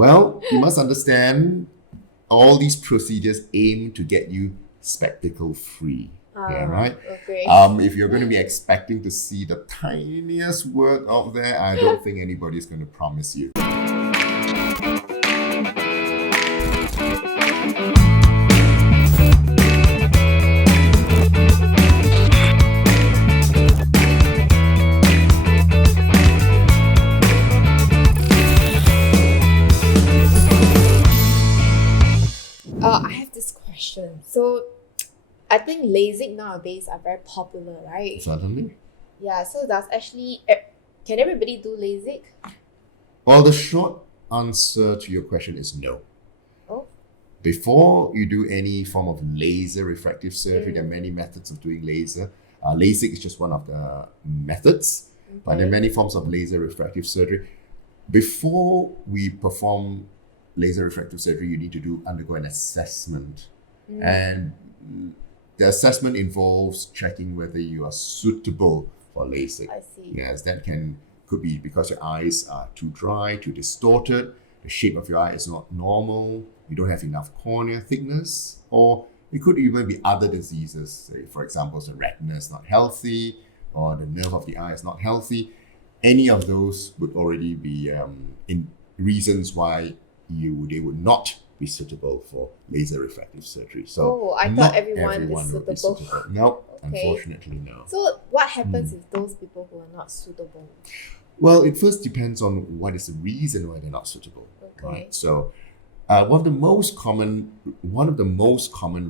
Well, you must understand all these procedures aim to get you spectacle free. Yeah, right? Okay. If you're going to be expecting to see the tiniest word out there, I don't think anybody's going to promise you. I have this question. So, I think LASIK nowadays are very popular, right? Certainly. Yeah, so can everybody do LASIK? Well, the short answer to your question is no. Oh. Before you do any form of laser refractive surgery, there are many methods of doing laser. LASIK is just one of the methods, but there are many forms of laser refractive surgery. Before we perform laser refractive surgery, you need to undergo an assessment. And the assessment involves checking whether you are suitable for LASIK. I see. Yes, that could be because your eyes are too dry, too distorted, the shape of your eye is not normal, you don't have enough cornea thickness, or it could even be other diseases. Say, for example, the retina is not healthy, or the nerve of the eye is not healthy. Any of those would already be in reasons why they would not be suitable for laser refractive surgery. So I thought everyone is would be suitable. No, Okay. unfortunately no. So what happens with those people who are not suitable? Well, it first depends on what is the reason why they're not suitable. Okay. Right? So one of the most common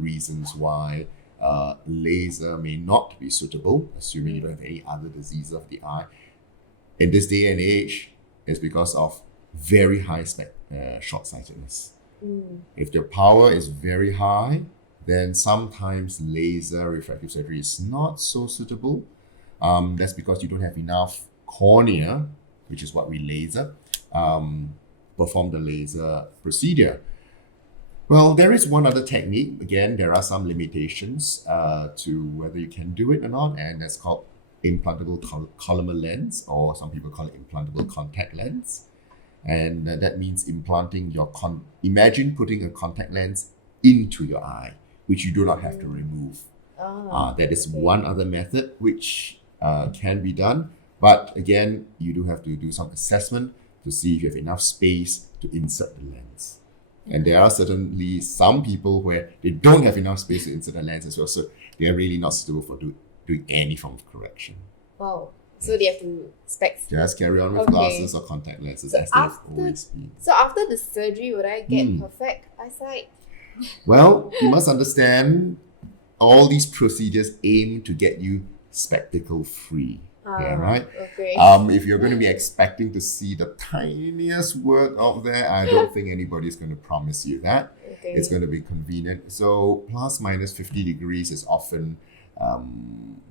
reasons why laser may not be suitable, assuming you don't have any other disease of the eye, in this day and age, is because of very high short-sightedness. If the power is very high, then sometimes laser refractive surgery is not so suitable. That's because you don't have enough cornea, which is what we laser, perform the laser procedure. Well, there is one other technique. Again, there are some limitations to whether you can do it or not, and that's called implantable Collamer lens, or some people call it implantable contact lens. And that means implanting imagine putting a contact lens into your eye, which you do not have to remove. That is one other method which can be done. But again, you do have to do some assessment to see if you have enough space to insert the lens. And there are certainly some people where they don't have enough space to insert the lens as well. So they are really not suitable for doing any form of correction. Wow. So they have to specs. Just carry on with glasses or contact lenses as they've always been. So after the surgery, would I get perfect eyesight? Well, you must understand all these procedures aim to get you spectacle free. Yeah, right? Okay. If you're going to be expecting to see the tiniest word out there, I don't think anybody's going to promise you that. Okay. It's going to be convenient. So plus minus 50 degrees is often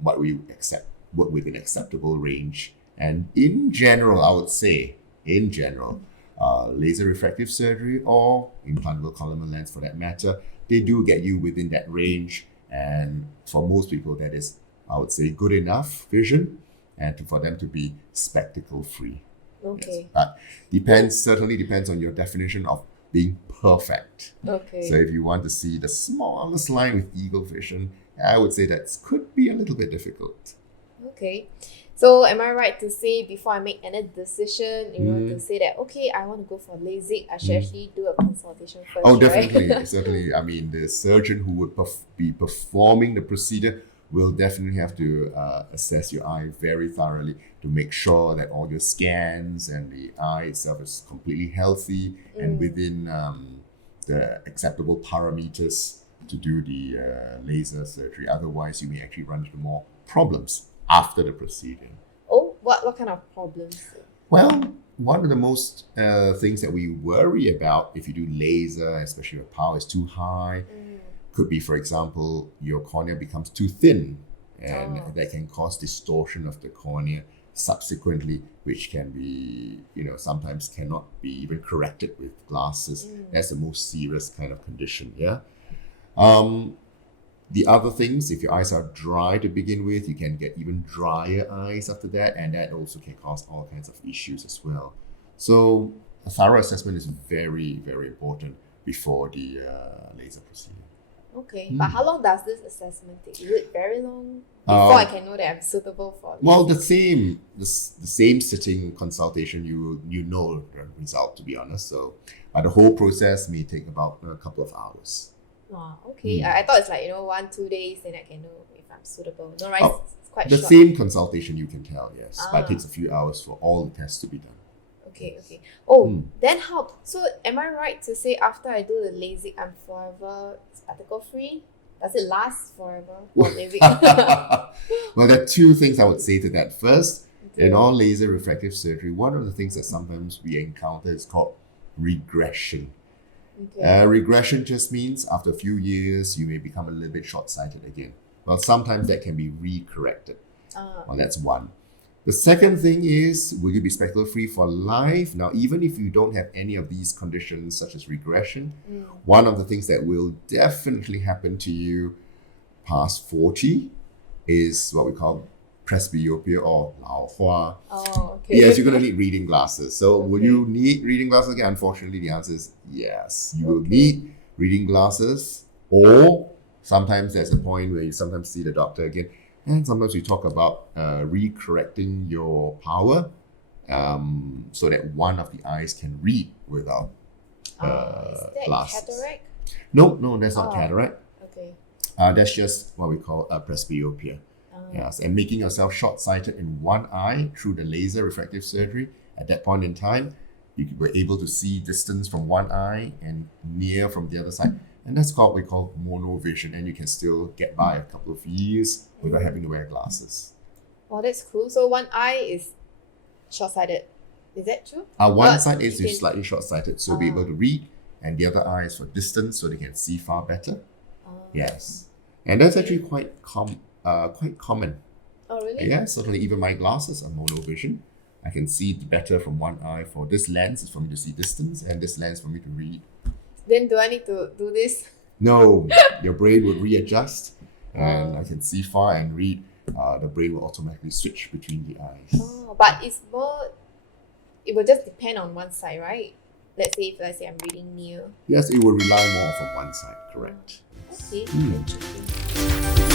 what we accept, what within acceptable range. And in general, I would say, laser refractive surgery or implantable Collamer lens for that matter, they do get you within that range. And for most people, that is, I would say, good enough vision and for them to be spectacle free. Okay. Yes. But certainly depends on your definition of being perfect. Okay. So if you want to see the smallest line with eagle vision, I would say that could be a little bit difficult. Okay. So am I right to say before I make any decision, to say that, okay, I want to go for LASIK, I should actually do a consultation first, Oh, definitely. right? Certainly. I mean, the surgeon who would be performing the procedure will definitely have to assess your eye very thoroughly to make sure that all your scans and the eye itself is completely healthy and within the acceptable parameters to do the laser surgery. Otherwise, you may actually run into more problems after the procedure. Oh, what kind of problems? Well, one of the most things that we worry about if you do laser, especially if power is too high, could be, for example, your cornea becomes too thin, and that can cause distortion of the cornea subsequently, which can be, sometimes cannot be even corrected with glasses. That's the most serious kind of condition, yeah? The other things, if your eyes are dry to begin with, you can get even drier eyes after that, and that also can cause all kinds of issues as well. So a thorough assessment is very, very important before the laser procedure. Okay, but how long does this assessment take? Is it very long before I can know that I'm suitable for laser? Well, the same sitting consultation, you know the result, to be honest. So, but the whole process may take about a couple of hours. Oh, okay. I thought it's like 1-2 days, then I can know if I'm suitable. No, right? It's quite The short. same consultation you can tell, yes, but it takes a few hours for all the tests to be done. Okay. Oh, then how? So am I right to say after I do the LASIK, I'm forever spectacle free? Does it last forever for LASIK? Well, there are two things I would say to that. First, in all laser refractive surgery, one of the things that sometimes we encounter is called regression. Okay. Regression just means after a few years, you may become a little bit short-sighted again. Well, sometimes that can be re-corrected. Well, that's one. The second thing is, will you be spectacle free for life? Now, even if you don't have any of these conditions, such as regression, one of the things that will definitely happen to you past 40 is what we call presbyopia or 老花. Oh, okay. Yes, you're going to need reading glasses. So will you need reading glasses again? Unfortunately, the answer is yes. You will need reading glasses, or sometimes there's a point where you sometimes see the doctor again. And sometimes we talk about re-correcting your power so that one of the eyes can read without Is that glasses. cataract? No, that's not cataract. Okay. That's just what we call presbyopia. Yes, and making yourself short-sighted in one eye through the laser refractive surgery. At that point in time, you were able to see distance from one eye and near from the other side. And that's what we call monovision, and you can still get by a couple of years without having to wear glasses. Oh, that's cool. So one eye is short-sighted. Is that true? One side is you're slightly short-sighted, so be able to read, and the other eye is for distance, so they can see far better. Yes, and that's actually quite common. Oh, really? Yeah, certainly. Even my glasses are monovision. I can see better from one eye. For this lens is for me to see distance, and this lens for me to read. Then do I need to do this? No, your brain will readjust, and I can see far and read. The brain will automatically switch between the eyes. Oh, but it's more. It will just depend on one side, right? Let's say I'm reading near. Yes, it will rely more from one side. Correct. Okay. Interesting.